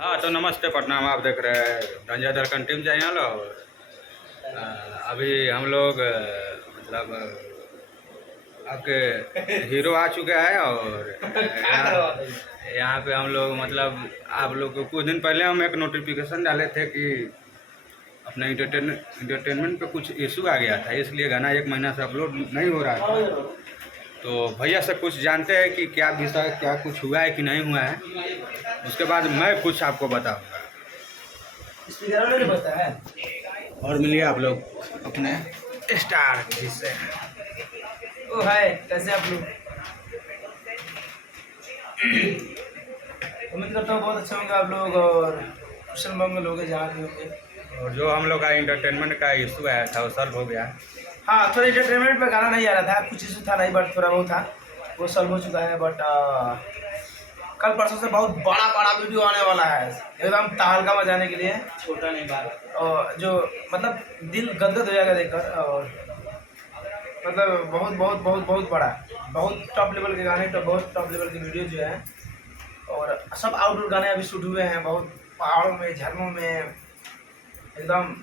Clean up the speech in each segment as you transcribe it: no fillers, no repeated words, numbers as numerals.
हाँ तो नमस्ते प्रणाम। आप देख रहे हैं रंजा दरकन टीम चैनल। और अभी हम लोग मतलब आपके हीरो आ चुके हैं। और यहाँ पे हम लोग मतलब आप लोग को कुछ दिन पहले हम एक नोटिफिकेशन डाले थे कि अपने इंटरटेनमेंट पे कुछ इशू आ गया था, इसलिए गाना एक महीना से अपलोड नहीं हो रहा था। तो भैया से कुछ जानते हैं कि क्या विषय, क्या कुछ हुआ है कि नहीं हुआ है, उसके बाद मैं कुछ आपको बताऊँगा। और मिलिए आप लोग अपने स्टार जिससे। ओ हाय, कैसे आप लोग? उम्मीद करता हूँ बहुत अच्छे होंगे आप लोग और कुशल मंगल होंगे जहाँ भी होंगे। और जो हम लोग का इंटरटेनमेंट का इशू आया था वो सॉल्व हो गया। हाँ, थोड़ा इंटरटेनमेंट पे गाना नहीं आ रहा था, कुछ इशू था नहीं, बट थोड़ा बहुत था, वो सॉल्व हो चुका है। बट कल परसों से बहुत बड़ा बड़ा वीडियो आने वाला है, एकदम तहलका मचाने के लिए। छोटा नहीं बात, और जो मतलब दिल गदगद हो जाएगा देखकर। और मतलब बहुत बहुत बहुत बहुत बड़ा, बहुत टॉप लेवल के गाने, तो बहुत टॉप लेवल की वीडियो जो है। और सब आउटडोर गाने अभी शूट हुए हैं, बहुत पहाड़ों में, झरनों में, एकदम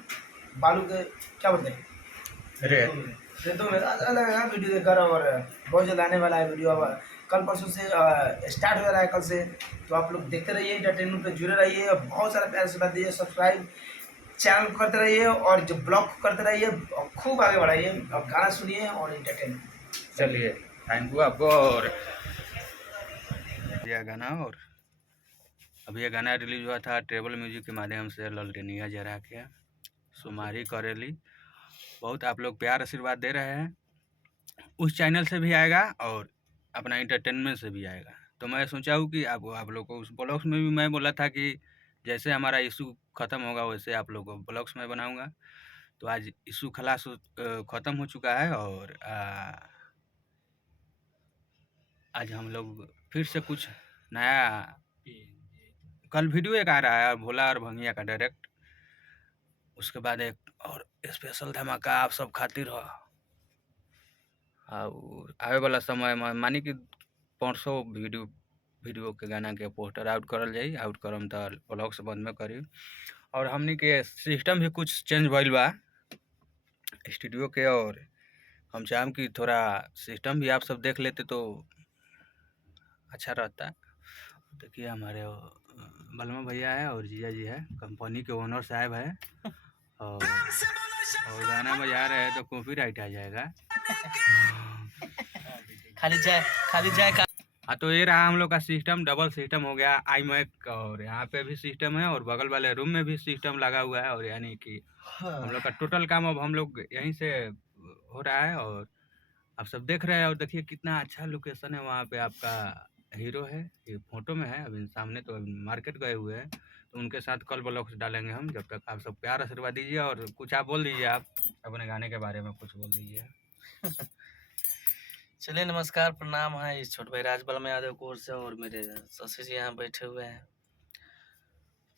बालू के क्या बोलते हैं, अरे रेतों में अच्छा लगेगा वीडियो देखकर। और बहुत जल्द आने वाला है वीडियो, अब कल परसों से स्टार्ट हो रहा है, कल से। तो आप लोग देखते रहिए, इंटरटेनमेंट पे जुड़े रहिए, बहुत सारा प्यार से दीजिए, सब्सक्राइब चैनल को करते रहिए और जो ब्लॉग को करते रहिए, और खूब आगे बढ़ाइए। अब गाना सुनिए और इंटरटेनमेंट। चलिए, थैंक यू आपको। और यह गाना, और अभी यह गाना रिलीज हुआ था ट्रेबल म्यूजिक के माध्यम से, ललटेनिया जरा के सुमारी करेली। बहुत आप लोग प्यार आशीर्वाद दे रहे हैं, उस चैनल से भी आएगा और अपना इंटरटेनमेंट से भी आएगा। तो मैं सोचा हूँ कि आप लोग को उस ब्लॉग्स में भी मैं बोला था कि जैसे हमारा इशू ख़त्म होगा वैसे आप लोग को ब्लॉग्स में बनाऊँगा। तो आज इशू खलास ख़त्म हो चुका है। और आज हम लोग फिर से कुछ नया, कल वीडियो एक आ रहा है भोला और भंगिया का डायरेक्ट, उसके बाद एक और स्पेशल धमाका आप सब खातिर हो। और आवे वाला समय में मानी कि 500 वीडियो के गाना के पोस्टर आउट करल जाई। आउट करम तो ब्लॉग्स बंद में करी। और हमनी के सिस्टम भी कुछ चेंज भइल बा स्टूडियो के, और हम चाहम कि थोड़ा सिस्टम भी आप सब देख लेते तो अच्छा रहता। देखिए हमारे बलमा भैया है और जीजा जी है, कंपनी के ओनर साहब है। और गाना बजा रहे हैं तो कॉपीराइट आ जाएगा। खाली जाए का। हाँ तो ये रहा हम लोग का सिस्टम, डबल सिस्टम हो गया आई मैक। और यहाँ पे भी सिस्टम है और बगल वाले रूम में भी सिस्टम लगा हुआ है। और यानी कि हम लोग का टोटल काम अब हम लोग यहीं से हो रहा है। और आप सब देख रहे हैं, और देखिए कितना अच्छा लोकेशन है वहाँ पे। आपका हीरो है, ये फोटो में है, अभी सामने तो अभी मार्केट गए हुए हैं। तो उनके साथ कल ब्लॉग्स डालेंगे हम। जब तक आप सब प्यार आशीर्वाद दीजिए। और कुछ आप बोल दीजिए, आप अपने गाने के बारे में कुछ बोल दीजिए। चलिए, नमस्कार, प्रणाम है इस छोटे भाई राजबल में यादव कोर से, और मेरे शशि जी यहाँ बैठे हुए हैं।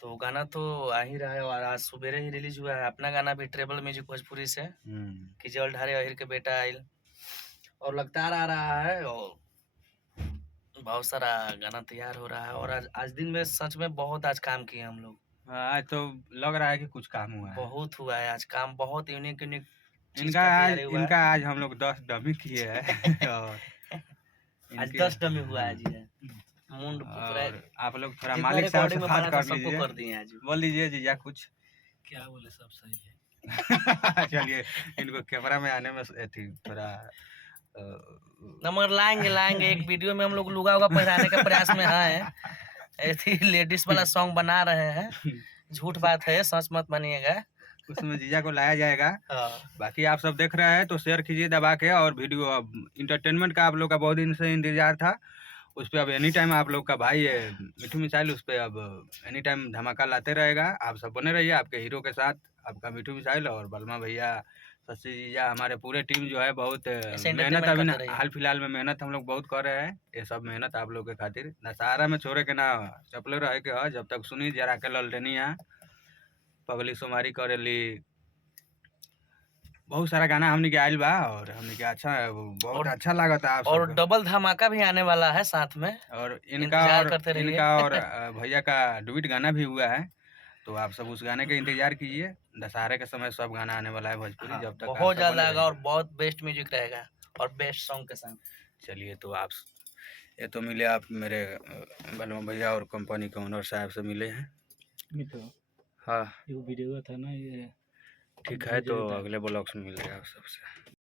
तो गाना तो आ ही रहा है, और आज सुबेरे ही रिलीज हुआ है अपना गाना भी, ट्रेबल म्यूजिक भोजपुरी से, कि जल ढारे अहिर के बेटा आइल, और लगातार आ रहा है, और बहुत सारा गाना तैयार हो रहा है। और आज दिन में सच में बहुत आज काम किए हम लोग। आज तो लग रहा है कि कुछ काम हुआ है। बहुत हुआ है आज काम, बहुत यूनिक यूनिक चीज इनका का आज तैयारी हुआ है। आज हम लोग 10 डमी किए हैं। और आज इनके 10 डमी हुआ है जी है। मुंड और आप लोग थोड़ा जितना मालिक साहब से रिकॉर्डिंग में बात बना था कर सबको लीजिए। कर दिए आज। बोल दीजिए जीजा कुछ। क्या बोले, सब सही है। चलिए, इनको कैमरा में आने में थी थोड़ा नंबर लाएंगे एक वीडियो में हम लोग लुगा उगा पहनाने के प्रयास में है। ऐसी लेडीज वाला सॉन्ग बना रहे हैं, झूठ बात है, सच मत मानिएगा। उसमें जीजा को लाया जाएगा। बाकी आप सब देख रहे हैं तो शेयर कीजिए दबा के। और वीडियो अब इंटरटेनमेंट का आप लोग का बहुत दिन से इंतजार था, उस पर अब एनी टाइम आप लोग का भाई है मिठू मिसाइल, उस पर अब एनी टाइम धमाका लाते रहेगा। आप सब बने रहिए आपके हीरो के साथ, आपका मिठू मिसाइल और बलमा भैया, शशि जीजा, हमारे पूरे टीम जो है बहुत मेहनत अभी हाल फिलहाल में मेहनत हम लोग बहुत कर रहे हैं। ये सब मेहनत आप लोग के खातिर दशहरा में छोड़े के ना चपले रहे के है। जब तक सुनी जरा के ललटनी है पगली सुमारी करेली बहुत सारा गाना हमने के आयल बा और हमने के अच्छा बहुत अच्छा लागता आप और सबके। डबल धमाका भी आने वाला है साथ में, और इंतजार करते रहिए। इनका और भैया का डुएट गाना भी हुआ है, तो आप सब उस गाने का इंतजार कीजिए। दशहरे के समय सब गाना आने वाला है भोजपुरी, हाँ, जब तक आप बहुत सब ज्यादा बने आएगा और रहिए। बहुत बेस्ट म्यूजिक रहेगा और बेस्ट सॉन्ग के साथ। चलिए तो आप ये तो मिले आप मेरे बलवा भैया और कंपनी के ओनर साहब से मिले हैं। मिठो हाँ ये वीडियो था ना ये ठीक है, तो अगले ब्लॉग्स में मिलेगा आप सबसे।